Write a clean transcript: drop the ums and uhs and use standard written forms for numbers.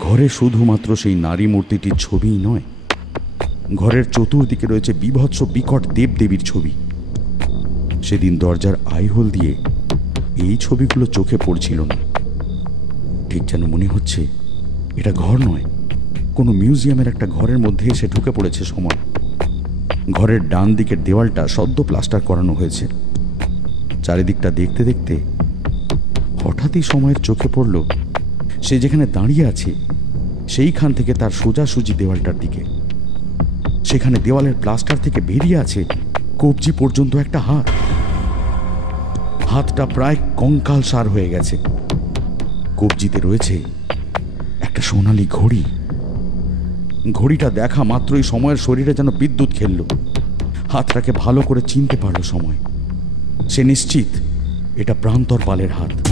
ঘরে শুধুমাত্র সেই নারী মূর্তিটির ছবিই নয়, ঘরের চতুর্দিকে রয়েছে বীভৎস বিকট দেবদেবীর ছবি। সেদিন দরজার আইহোল দিয়ে এই ছবিগুলো চোখে পড়ছিল না। ঠিক যেন মনে হচ্ছে এটা ঘর নয়, কোনো মিউজিয়ামের একটা ঘরের মধ্যে এসে ঢুকে পড়েছে সময়। ঘরের ডান দিকের দেওয়ালটা সদ্য প্লাস্টার করানো হয়েছে। চারিদিকটা দেখতে দেখতে হঠাৎই সময়ের চোখে পড়ল সে যেখানে দাঁড়িয়ে আছে সেইখান থেকে তার সোজাসুজি দেওয়ালটার দিকে। সেখানে দেওয়ালের প্লাস্টার থেকে বেরিয়ে আছে কবজি পর্যন্ত একটা হাত। হাতটা প্রায় কঙ্কাল সার হয়ে গেছে। কবজিতে রয়েছে একটা সোনালি ঘড়ি। ঘড়িটা দেখা মাত্রই সময়ের শরীরে যেন বিদ্যুৎ খেলল। হাতটাকে ভালো করে চিনতে পারল সময়। সে নিশ্চিত এটা প্রান্তর পালের হাত।